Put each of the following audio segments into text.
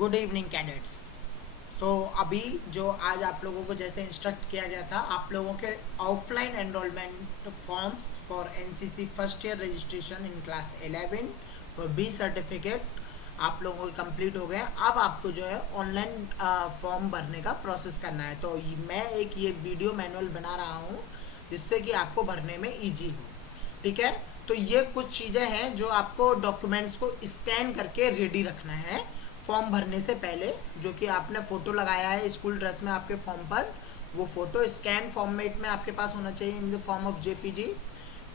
Good evening cadets. अभी जो आज आप लोगों को जैसे इंस्ट्रक्ट किया गया था, आप लोगों के offline enrolment forms for NCC first year registration in class 11 for B certificate आप लोगों के कंप्लीट हो गए। अब आपको जो है ऑनलाइन फॉर्म भरने का प्रोसेस करना है। तो मैं एक ये वीडियो मैनुअल बना रहा हूँ जिससे कि आपको भरने में ईजी हो। ठीक है, तो ये कुछ चीज़ें हैं जो आपको डॉक्यूमेंट्स को स्कैन करके रेडी रखना है फॉर्म भरने से पहले। जो कि आपने फ़ोटो लगाया है स्कूल ड्रेस में आपके फॉर्म पर, वो फ़ोटो स्कैन फॉर्मेट में आपके पास होना चाहिए in the form of JPG.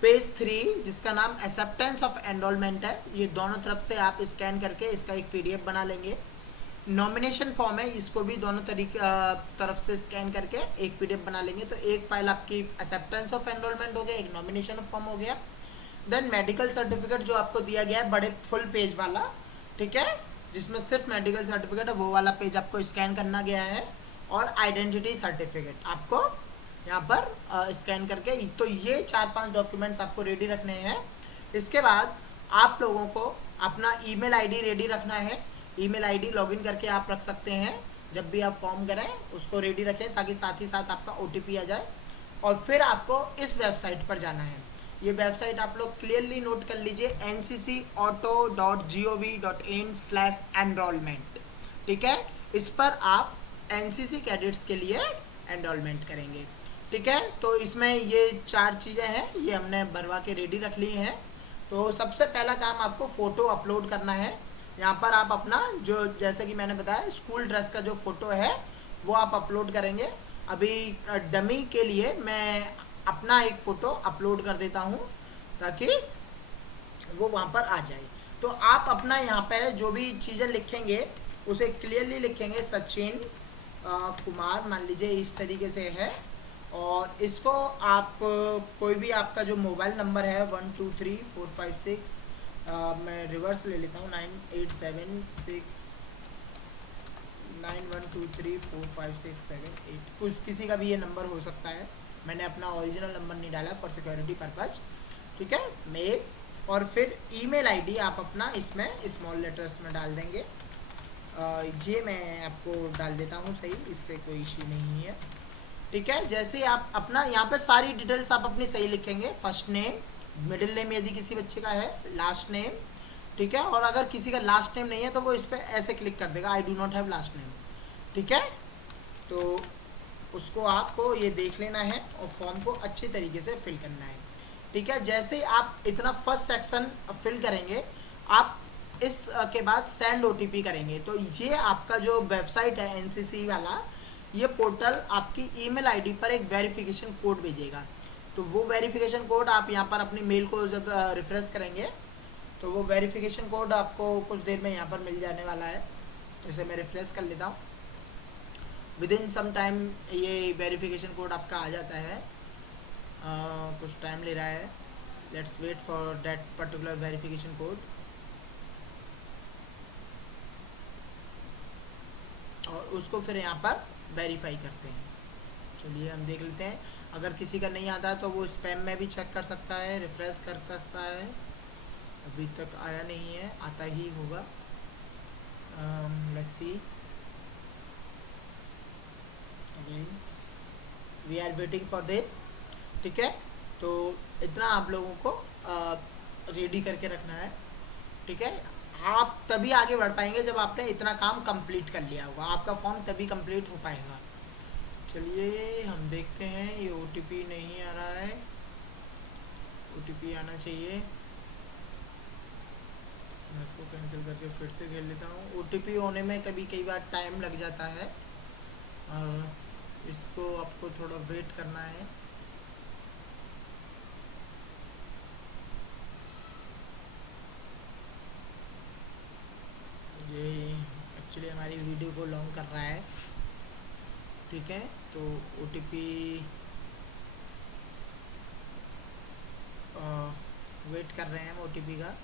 Page 3 जिसका नाम एक्सेप्टेंस ऑफ एनरोलमेंट है, ये दोनों तरफ से आप स्कैन करके इसका एक पीडीएफ बना लेंगे। नॉमिनेशन फॉर्म है, इसको भी दोनों तरफ से स्कैन करके एक पीडीएफ बना लेंगे। तो एक फाइल आपकी एक्सेप्टेंस ऑफ एनरोलमेंट हो गया, एक नॉमिनेशन फॉर्म हो गया। देन मेडिकल सर्टिफिकेट जो आपको दिया गया है बड़े फुल पेज वाला, ठीक है, जिसमें सिर्फ मेडिकल सर्टिफिकेट है, वो वाला पेज आपको स्कैन करना गया है। और आइडेंटिटी सर्टिफिकेट आपको यहाँ पर स्कैन करके, तो ये 4-5 डॉक्यूमेंट्स आपको रेडी रखने हैं। इसके बाद आप लोगों को अपना ईमेल आईडी रेडी रखना है। ईमेल आईडी लॉगिन करके आप रख सकते हैं, जब भी आप फॉर्म करें उसको रेडी रखें ताकि साथ ही साथ आपका ओटीपी आ जाए। और फिर आपको इस वेबसाइट पर जाना है। ये वेबसाइट आप लोग क्लियरली नोट कर लीजिए, ncauto.gov.in/enrollment। ठीक है, इस पर आप एनसीसी कैडेट्स के लिए एनरोलमेंट करेंगे। ठीक है, तो इसमें ये 4 चीज़ें हैं, ये हमने भरवा के रेडी रख ली हैं। तो सबसे पहला काम आपको फ़ोटो अपलोड करना है। यहाँ पर आप अपना जो, जैसे कि मैंने बताया, स्कूल ड्रेस का जो फ़ोटो है वो आप अपलोड करेंगे। अभी डमी के लिए मैं अपना एक फ़ोटो अपलोड कर देता हूँ ताकि वो वहाँ पर आ जाए। तो आप अपना यहाँ पे जो भी चीज़ें लिखेंगे उसे क्लियरली लिखेंगे, सचिन कुमार मान लीजिए इस तरीके से है। और इसको आप कोई भी आपका जो मोबाइल नंबर है 123456, मैं रिवर्स ले लेता हूँ, 987691234567 कुछ किसी का भी ये नंबर हो सकता है। मैंने अपना ओरिजिनल नंबर नहीं डाला फॉर सिक्योरिटी पर्पज। ठीक है, मेल और फिर ईमेल आईडी आप अपना इसमें स्मॉल लेटर्स में डाल देंगे। ये मैं आपको डाल देता हूँ सही, इससे कोई इश्यू नहीं है। ठीक है, जैसे आप अपना यहाँ पे सारी डिटेल्स आप अपनी सही लिखेंगे, फर्स्ट नेम, मिडिल नेम यदि किसी बच्चे का है, लास्ट नेम। ठीक है, और अगर किसी का लास्ट नेम नहीं है तो वो इस पर ऐसे क्लिक कर देगा, I do not have last name. ठीक है, तो उसको आपको ये देख लेना है और फॉर्म को अच्छी तरीके से फिल करना है। ठीक है, जैसे आप इतना फर्स्ट सेक्शन फिल करेंगे, आप इस के बाद सेंड ओटीपी करेंगे। तो ये आपका जो वेबसाइट है एनसीसी वाला, ये पोर्टल आपकी ईमेल आईडी पर एक वेरिफिकेशन कोड भेजेगा। तो वो वेरिफिकेशन कोड आप यहाँ पर अपनी मेल को जब रिफ्रेश करेंगे तो वो वेरिफिकेशन कोड आपको कुछ देर में यहाँ पर मिल जाने वाला है। इसे मैं रिफ्रेश कर लेता हूँ, विद इन सम टाइम ये वेरिफिकेशन कोड आपका आ जाता है। कुछ टाइम ले रहा है, let's wait for that particular verification code. और उसको फिर यहाँ पर वेरीफाई करते हैं। चलिए हम देख लेते हैं, अगर किसी का नहीं आता तो वो स्पैम में भी चेक कर सकता है, रिफ्रेश कर सकता है। अभी तक आया नहीं है, आता ही होगा। Let's see, we are waiting for this. ठीक है, तो इतना आप लोगों को रेडी करके रखना है। ठीक है, आप तभी आगे बढ़ पाएंगे जब आपने इतना काम कंप्लीट कर लिया होगा, आपका फॉर्म तभी कंप्लीट हो पाएगा। चलिए हम देखते हैं, ये ओटीपी नहीं आ रहा है, ओटीपी आना चाहिए। मैं इसको कैंसिल करके फिर से खेल लेता हूँ। ओटीपी होने में कई बार टाइम लग जाता है, इसको आपको थोड़ा वेट करना है। ये एक्चुअली हमारी वीडियो को लॉन्ग कर रहा है। ठीक है, तो ओटीपी वेट कर रहे हैं हम ओटीपी का।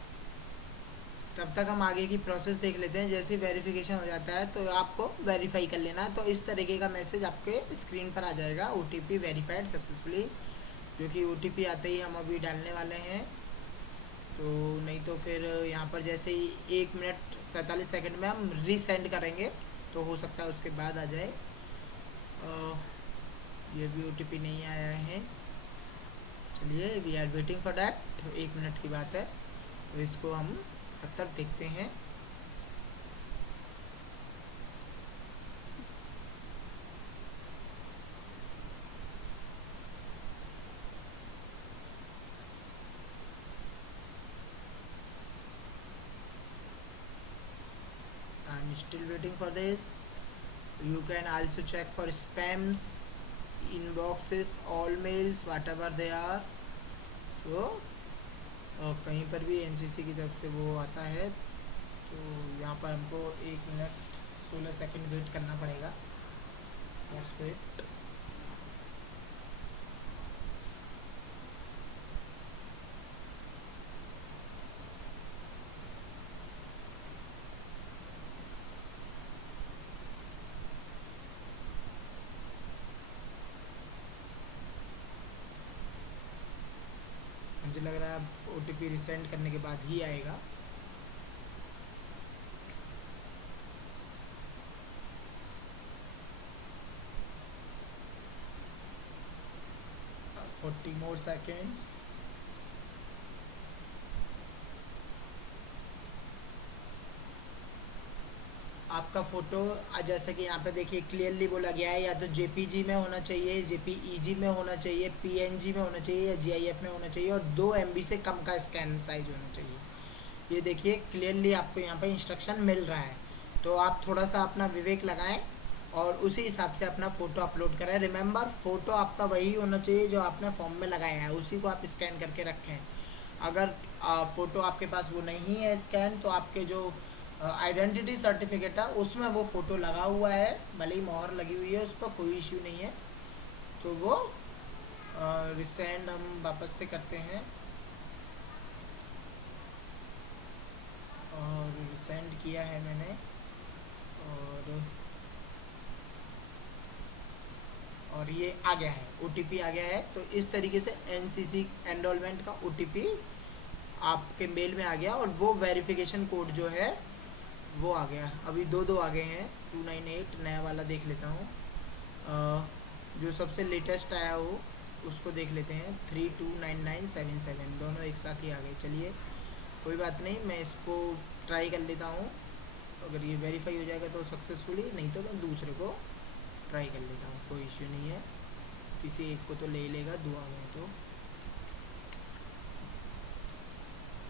तब तक हम आगे की प्रोसेस देख लेते हैं। जैसे वेरिफिकेशन हो जाता है तो आपको वेरीफाई कर लेना है। तो इस तरीके का मैसेज आपके स्क्रीन पर आ जाएगा, ओटीपी वेरीफाइड सक्सेसफुली, जो कि ओटीपी आते ही हम अभी डालने वाले हैं। तो नहीं तो फिर यहाँ पर जैसे ही 1 मिनट 47 सेकंड में हम रीसेंड करेंगे, तो हो सकता है उसके बाद आ जाए। ये भी OTP नहीं आया है। चलिए, we are waiting for that. 1 minute की बात है, तो इसको हम तब तक देखते हैं। I'm still waiting for this. You can also check for spams, inboxes, all mails, whatever they are. So कहीं पर भी NCC की तरफ से वो आता है, तो यहाँ पर हमको 1 मिनट 16 सेकंड वेट करना पड़ेगा। Let's wait. मुझे लग रहा है अब OTP रिसेंड करने के बाद ही आएगा। uh, 40 more seconds. आपका फ़ोटो जैसे कि यहाँ पे देखिए क्लियरली बोला गया है, या तो JPG में होना चाहिए, JPEG में होना चाहिए, PNG में होना चाहिए, या GIF में होना चाहिए, और 2 MB से कम का स्कैन साइज होना चाहिए। ये देखिए क्लियरली आपको यहाँ पे इंस्ट्रक्शन मिल रहा है, तो आप थोड़ा सा अपना विवेक लगाएं और उसी हिसाब से अपना फ़ोटो अपलोड करें। रिमेंबर, फ़ोटो आपका वही होना चाहिए जो आपने फॉर्म में लगाया है, उसी को आप स्कैन करके रखें। अगर फ़ोटो आपके पास वो नहीं है स्कैन, तो आपके जो आइडेंटिटी सर्टिफिकेट है उसमें वो फ़ोटो लगा हुआ है, भले ही मोहर लगी हुई है, उस पर कोई इश्यू नहीं है, तो वो रिसेंड हम वापस से करते हैं। और रिसेंड किया है मैंने, और ये आ गया है, OTP आ गया है। तो इस तरीके से NCC एनरोलमेंट का OTP आपके मेल में आ गया, और वो वेरिफिकेशन कोड जो है वो आ गया। अभी दो आ गए हैं, 298 नया वाला देख लेता हूँ। जो सबसे लेटेस्ट आया हो उसको देख लेते हैं, 329977, दोनों एक साथ ही आ गए। चलिए कोई बात नहीं, मैं इसको ट्राई कर लेता हूँ। अगर ये वेरीफाई हो जाएगा तो सक्सेसफुली, नहीं तो मैं दूसरे को ट्राई कर लेता हूँ, कोई इश्यू नहीं है। किसी एक को तो ले लेगा, दुआ में तो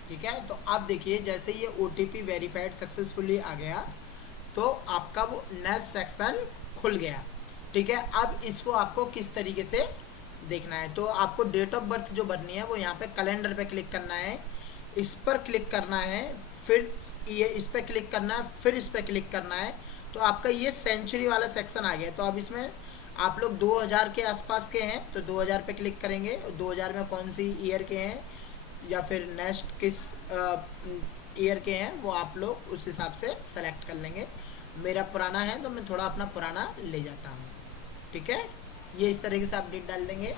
ठीक है। तो आप देखिए जैसे ये OTP वेरीफाइड सक्सेसफुली आ गया, तो आपका वो नेक्स्ट सेक्शन खुल गया। ठीक है, अब इसको आपको किस तरीके से देखना है, तो आपको डेट ऑफ बर्थ जो भरनी है वो यहाँ पे कैलेंडर पे क्लिक करना है, इस पर क्लिक करना है, फिर ये इस पर क्लिक करना है, फिर इस पर क्लिक करना है। तो आपका ये सेंचुरी वाला सेक्शन आ गया। तो अब इसमें आप लोग 2000 के आसपास के हैं तो 2000 पे क्लिक करेंगे, 2000 में कौन सी ईयर के हैं या फिर नेक्स्ट किस ईयर के हैं वो आप लोग उस हिसाब से सेलेक्ट कर लेंगे। मेरा पुराना है तो मैं थोड़ा अपना पुराना ले जाता हूँ। ठीक है, ये इस तरीके से आप डेट डाल देंगे।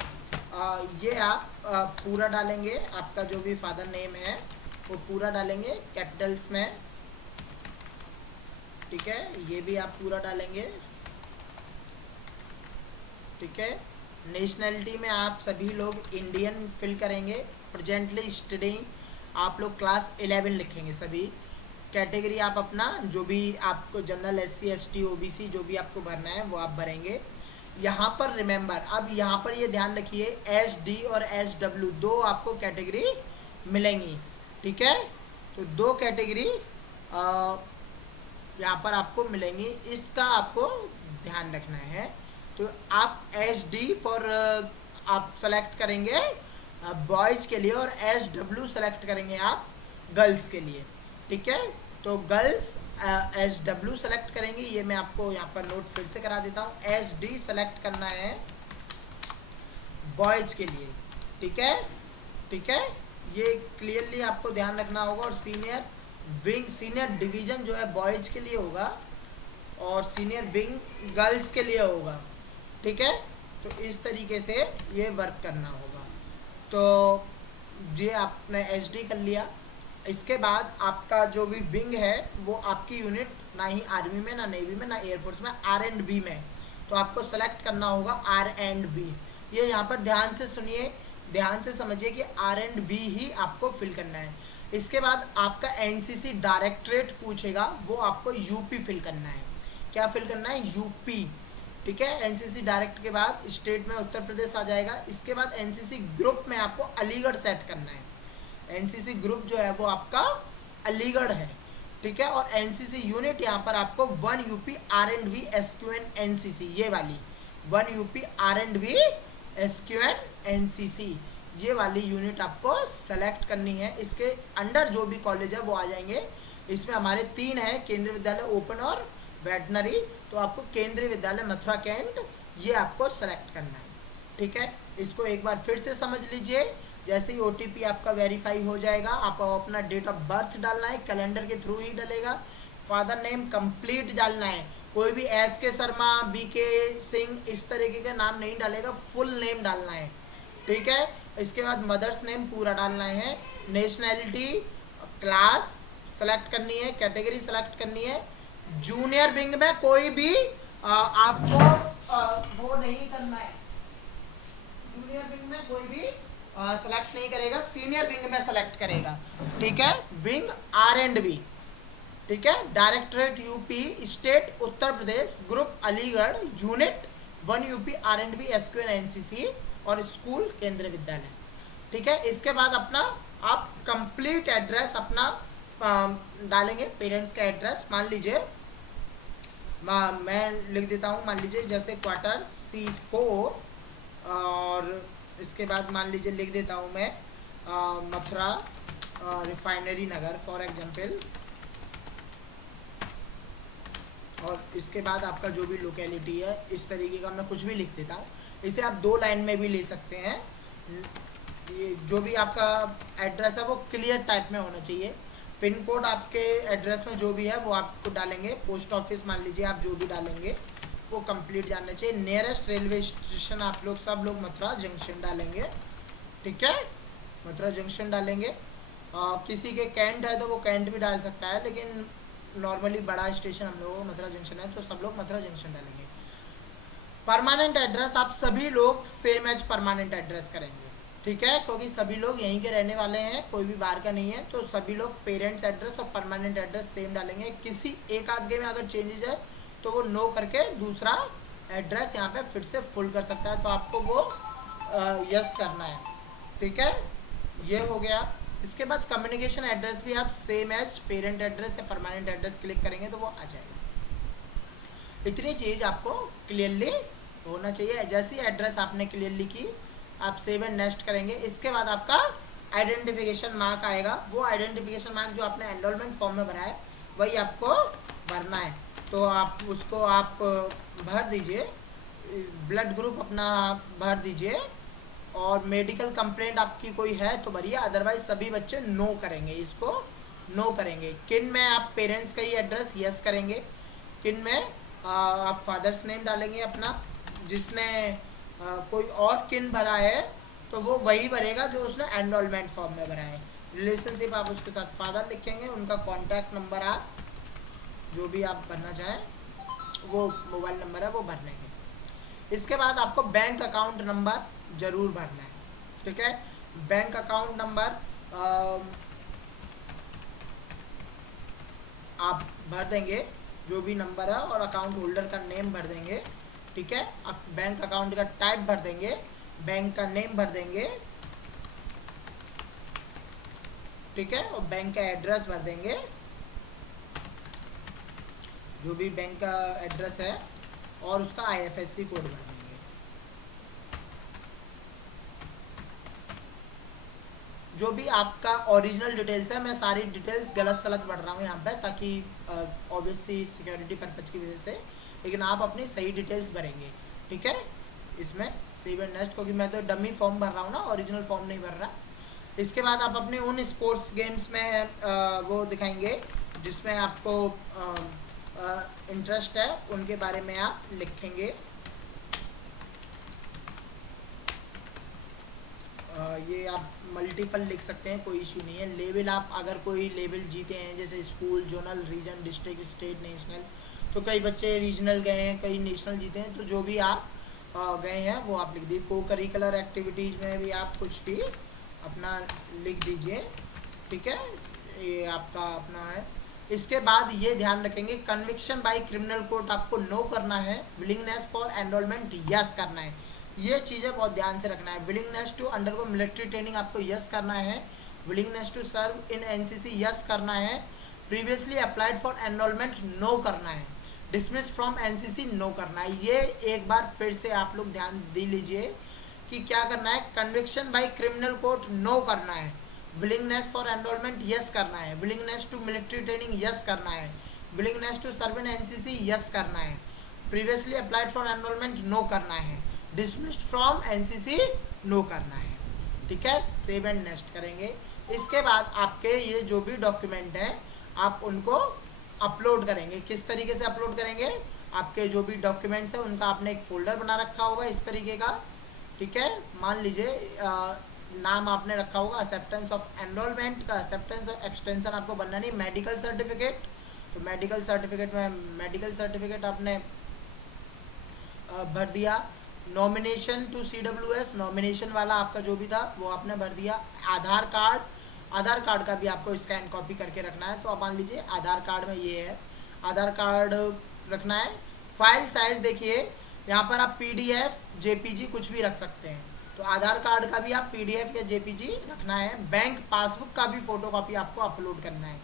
ये आप पूरा डालेंगे, आपका जो भी फादर नेम है वो पूरा डालेंगे कैपिटल्स में। ठीक है, ये भी आप पूरा डालेंगे। ठीक है, नेशनैलिटी में आप सभी लोग इंडियन फिल करेंगे। प्रेजेंटली स्टडीइंग आप लोग क्लास 11 लिखेंगे सभी। कैटेगरी आप अपना जो भी आपको जनरल SC ST OBC जो भी आपको भरना है वो आप भरेंगे। यहाँ पर रिमेंबर, अब यहाँ पर ये ध्यान रखिए SD और SW दो आपको कैटेगरी मिलेंगी। ठीक है, तो 2 कैटेगरी यहाँ पर आपको मिलेंगी, इसका आपको ध्यान रखना है। तो आप SD फॉर आप सेलेक्ट करेंगे बॉयज़ के लिए, और SW सेलेक्ट करेंगे आप गर्ल्स के लिए। ठीक है, तो गर्ल्स SW सेलेक्ट करेंगे, ये मैं आपको यहाँ पर नोट फिर से करा देता हूँ। SD सेलेक्ट करना है बॉयज़ के लिए। ठीक है, ठीक है, ये क्लियरली आपको ध्यान रखना होगा। और सीनियर विंग, सीनियर डिवीज़न जो है बॉयज़ के लिए होगा और सीनियर विंग गर्ल्स के लिए होगा। ठीक है, तो इस तरीके से ये वर्क करना होगा। तो ये आपने SD कर लिया। इसके बाद आपका जो भी विंग है वो आपकी यूनिट ना ही आर्मी में, ना नेवी में, ना एयरफोर्स में, आर एंड बी में। तो आपको सेलेक्ट करना होगा आर एंड बी। ये यहाँ पर ध्यान से सुनिए, ध्यान से समझिए कि आर एंड बी ही आपको फिल करना है। इसके बाद आपका एनसीसी डायरेक्टरेट पूछेगा, वो आपको यूपी फिल करना है। क्या फिल करना है? यूपी। ठीक है, एनसीसी डायरेक्ट के बाद स्टेट में उत्तर प्रदेश आ जाएगा। इसके बाद एनसीसी ग्रुप में आपको अलीगढ़ सेट करना है। एनसीसी ग्रुप जो है वो आपका अलीगढ़ है। ठीक है, और एनसीसी यूनिट यहाँ पर आपको 1 UP R and V SQ N NCC, ये वाली 1 UP R and V SQ N NCC, ये वाली यूनिट आपको सेलेक्ट करनी है। इसके अंडर जो भी कॉलेज है वो आ जाएंगे। इसमें हमारे 3 हैं, केंद्रीय विद्यालय ओपन और वेटनरी। तो आपको केंद्रीय विद्यालय मथुरा कैंट ये आपको सेलेक्ट करना है। ठीक है, इसको एक बार फिर से समझ लीजिए। जैसे ही ओटीपी आपका वेरीफाई हो जाएगा, आपको अपना डेट ऑफ बर्थ डालना है, कैलेंडर के थ्रू ही डलेगा। फादर नेम कंप्लीट डालना है, कोई भी एस के शर्मा, बी के सिंह इस तरीके का नाम नहीं डालेगा, फुल नेम डालना है। ठीक है, इसके बाद मदर्स नेम पूरा डालना है। नेशनैलिटी, क्लास सेलेक्ट करनी है, कैटेगरी सेलेक्ट करनी है। जूनियर विंग में कोई भी आपको वो नहीं करना है, जूनियर विंग में कोई भी सेलेक्ट नहीं करेगा, सीनियर विंग में सेलेक्ट करेगा। ठीक है, विंग आर एंड बी। ठीक है, directorate UP, state Uttar Pradesh, group Aligarh, unit 1 UP R and B SQ N NCC, और स्कूल केंद्रीय विद्यालय। ठीक है, इसके बाद अपना आप कंप्लीट एड्रेस अपना डालेंगे, पेरेंट्स का एड्रेस। मान लीजिए मैं लिख देता हूँ, मान लीजिए जैसे क्वार्टर C4, और इसके बाद मान लीजिए लिख देता हूँ मैं Mathura refinery Nagar for example. और इसके बाद आपका जो भी लोकेलिटी है इस तरीके का मैं कुछ भी लिख देता हूँ। इसे आप 2 लाइन में भी ले सकते हैं। ये जो भी आपका एड्रेस है वो क्लियर टाइप में होना चाहिए। पिन कोड आपके एड्रेस में जो भी है वो आपको डालेंगे। पोस्ट ऑफिस मान लीजिए आप जो भी डालेंगे वो कंप्लीट जानना चाहिए। नियरेस्ट रेलवे स्टेशन आप लोग सब लोग मथुरा जंक्शन डालेंगे। ठीक है, मथुरा जंक्शन डालेंगे। किसी के कैंट है तो वो कैंट भी डाल सकता है, लेकिन नॉर्मली बड़ा स्टेशन हम लोगों को मथुरा जंक्शन है, तो सब लोग मथुरा जंक्शन डालेंगे। परमानेंट एड्रेस आप सभी लोग सेम एज परमानेंट एड्रेस करेंगे। ठीक है, क्योंकि सभी लोग यहीं के रहने वाले हैं, कोई भी बाहर का नहीं है, तो सभी लोग पेरेंट्स एड्रेस और परमानेंट एड्रेस सेम डालेंगे। किसी एक आध के में अगर चेंजेस है तो वो नो करके दूसरा एड्रेस यहाँ पे फिर से फुल कर सकता है, तो आपको वो यस करना है। ठीक है, ये हो गया। इसके बाद कम्युनिकेशन एड्रेस भी आप सेम एज पेरेंट एड्रेस या परमानेंट एड्रेस क्लिक करेंगे तो वो आ जाएगा। इतनी चीज़ आपको क्लियरली होना चाहिए। जैसी एड्रेस आपने क्लियरली की, आप सेव एंड नेक्स्ट करेंगे। इसके बाद आपका आइडेंटिफिकेशन मार्क आएगा। वो आइडेंटिफिकेशन मार्क जो आपने एनरोलमेंट फॉर्म में भरा है वही आपको भरना है, तो आप उसको आप भर दीजिए। ब्लड ग्रुप अपना भर दीजिए, और मेडिकल कंप्लेंट आपकी कोई है तो भरिए, अदरवाइज सभी बच्चे नो करेंगे, इसको नो करेंगे। किन में आप पेरेंट्स का ही एड्रेस यस करेंगे, किन में आप फादर्स नेम डालेंगे अपना। जिसने कोई और किन भरा है तो वो वही भरेगा जो उसने एनरोलमेंट फॉर्म में भरा है। रिलेशनशिप आप उसके साथ फादर लिखेंगे, उनका कॉन्टैक्ट नंबर आप जो भी आप भरना चाहें वो मोबाइल नंबर है वो भर लेंगे। इसके बाद आपको बैंक अकाउंट नंबर ज़रूर भरना है। ठीक है, बैंक अकाउंट नंबर आप भर देंगे जो भी नंबर है, और अकाउंट होल्डर का नेम भर देंगे। ठीक है, बैंक अकाउंट का टाइप भर देंगे, बैंक का नेम भर देंगे। ठीक है, और बैंक का एड्रेस भर देंगे, जो भी बैंक का एड्रेस है, और उसका IFSC कोड भर देंगे। जो भी आपका ओरिजिनल डिटेल्स है, मैं सारी डिटेल्स गलत सलत भर रहा हूँ यहाँ पे, ताकि ऑब्वियसली सिक्योरिटी पर्पज की वजह से, लेकिन आप अपनी सही डिटेल्स भरेंगे। ठीक है, इसमें सेव एंड नेक्स्ट, क्योंकि मैं तो डमी फॉर्म भर रहा हूँ ना, ओरिजिनल फॉर्म नहीं भर रहा। इसके बाद आप अपने उन स्पोर्ट्स गेम्स में वो दिखाएंगे जिसमें आपको इंटरेस्ट है, उनके बारे में आप लिखेंगे। ये आप मल्टीपल लिख सकते हैं, कोई इशू नहीं है। लेवल आप अगर कोई लेवल जीते हैं जैसे school, zonal, region, district, state, national, तो कई बच्चे रीजनल गए हैं, कई नेशनल जीते हैं, तो जो भी आप गए हैं वो आप लिख दीजिए। को करिकुलर एक्टिविटीज़ में भी आप कुछ भी अपना लिख दीजिए, ठीक है, ये आपका अपना है। इसके बाद ये ध्यान रखेंगे, कन्विक्शन बाय क्रिमिनल कोर्ट आपको नो करना है, विलिंगनेस फॉर एनरोलमेंट यस करना है। ये चीज़ें बहुत ध्यान से रखना है। Willingness to undergo military training आपको यस करना है, willingness to serve in NCC yes करना है, previously applied for enrolment no करना है, डिसमिस फ्रॉम एनसीसी नो करना है। ये एक बार फिर से आप लोग ध्यान दे लीजिए कि क्या करना है। Conviction by criminal court no करना है, विलिंगनेस फॉर एनरोलमेंट यस करना है, willingness to military training yes करना है, willingness to serve in NCC yes करना है, previously applied for enrolment no करना है, डिसमिस्ड फ्रॉम एनसीसी नो करना है, ठीक है। सेव एंड नेक्स्ट करेंगे। इसके बाद आपके ये जो भी डॉक्यूमेंट हैं आप उनको अपलोड करेंगे। किस तरीके से अपलोड करेंगे, आपके जो भी डॉक्यूमेंट्स हैं उनका आपने एक फोल्डर बना रखा होगा इस तरीके का, ठीक है। मान लीजिए नाम आपने रखा होगा एक्सेप्टेंस ऑफ एनरोलमेंट का, एक्सेप्टेंस ऑफ एक्सटेंशन आपको बनना नहीं, मेडिकल सर्टिफिकेट, तो मेडिकल सर्टिफिकेट में मेडिकल सर्टिफिकेट आपने भर दिया। नॉमिनेशन टू CWS, नॉमिनेशन वाला आपका जो भी था वो आपने भर दिया। आधार कार्ड, आधार कार्ड का भी आपको स्कैन कॉपी करके रखना है, तो आप मान लीजिए आधार कार्ड में ये है, आधार कार्ड रखना है। फाइल साइज देखिए यहाँ पर आप PDF, JPG कुछ भी रख सकते हैं, तो आधार कार्ड का भी आप PDF या JPG रखना है। बैंक पासबुक का भी फोटोकॉपी आपको अपलोड करना है,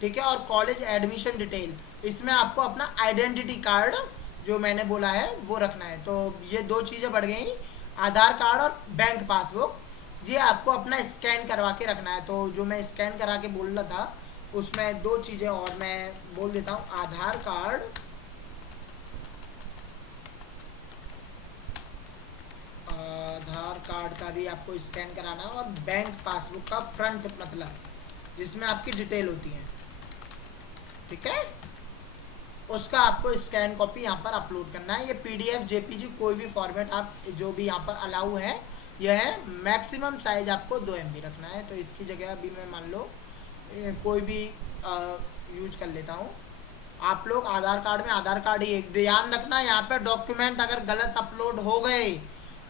ठीक है। और कॉलेज एडमिशन डिटेल, इसमें आपको अपना आइडेंटिटी कार्ड जो मैंने बोला है वो रखना है। तो ये दो चीज़ें बढ़ गई, आधार कार्ड और बैंक पासबुक, ये आपको अपना स्कैन करवा के रखना है। तो जो मैं स्कैन करा के बोल रहा था उसमें दो चीज़ें और मैं बोल देता हूँ, आधार कार्ड, आधार कार्ड का भी आपको स्कैन कराना है, और बैंक पासबुक का फ्रंट मतलब जिसमें आपकी डिटेल होती है, ठीक है, उसका आपको स्कैन कॉपी यहाँ पर अपलोड करना है। ये PDF, JPG कोई भी फॉर्मेट आप जो भी यहाँ पर अलाउ है, यह है। मैक्सिमम साइज आपको 2 MB रखना है, तो इसकी जगह अभी मैं मान लो कोई भी यूज कर लेता हूँ। आप लोग आधार कार्ड में आधार कार्ड ही एक ध्यान रखना, यहाँ पे डॉक्यूमेंट अगर गलत अपलोड हो गए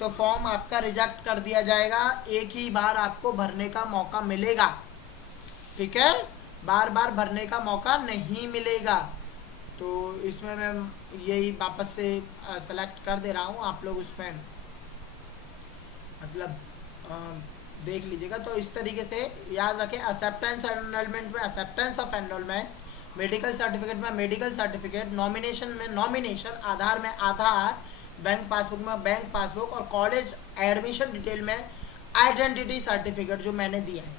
तो फॉर्म आपका रिजेक्ट कर दिया जाएगा। एक ही बार आपको भरने का मौका मिलेगा, ठीक है, बार बार भरने का मौका नहीं मिलेगा। तो इसमें मैं यही वापस से सेलेक्ट कर दे रहा हूँ, आप लोग उसमें मतलब देख लीजिएगा। तो इस तरीके से याद रखें, एक्सेप्टेंस एनरोलमेंट में acceptance of enrolment, medical certificate में मेडिकल सर्टिफिकेट, नॉमिनेशन में नॉमिनेशन, आधार में आधार, बैंक पासबुक में बैंक पासबुक, और कॉलेज एडमिशन डिटेल में आइडेंटिटी सर्टिफिकेट जो मैंने दिया है,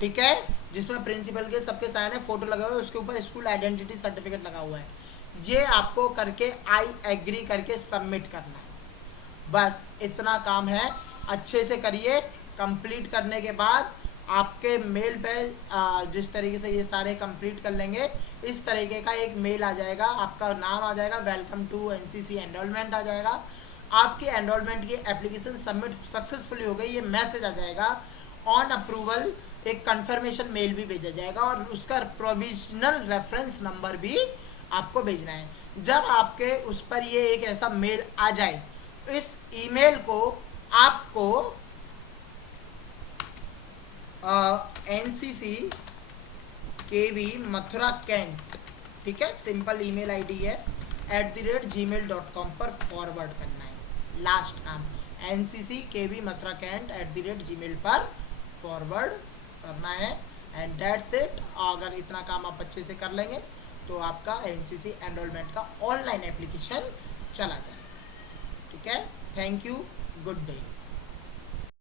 ठीक है, जिसमें प्रिंसिपल के सबके साइन है, फोटो लगा हुआ है, उसके ऊपर स्कूल आइडेंटिटी सर्टिफिकेट लगा हुआ है। ये आपको करके आई एग्री करके सबमिट करना है, बस इतना काम है। अच्छे से करिए। कंप्लीट करने के बाद आपके मेल पे जिस तरीके से ये सारे कंप्लीट कर लेंगे, इस तरीके का एक मेल आ जाएगा, आपका नाम आ जाएगा, वेलकम टू NCC एनरोलमेंट आ जाएगा, आपकी एनरोलमेंट की एप्लीकेशन सबमिट सक्सेसफुली हो गई, ये मैसेज आ जाएगा। ऑन अप्रूवल एक कंफर्मेशन मेल भी भेजा जाएगा, और उसका प्रोविजनल रेफरेंस नंबर भी आपको भेजना है। जब आपके उस पर ये एक ऐसा मेल आ जाए, इस ईमेल को आपको NCC KV मथुरा कैंट, ठीक है, सिंपल ईमेल आईडी है, @gmail.com पर फॉरवर्ड करना है। लास्ट काम NCC KV Mathura cantt @gmail पर फॉरवर्ड करना है, एंड दैट्स इट। अगर इतना काम आप अच्छे से कर लेंगे तो आपका NCC एनरोलमेंट का ऑनलाइन एप्लीकेशन चला जाएगा, ठीक है। Thank you, good day.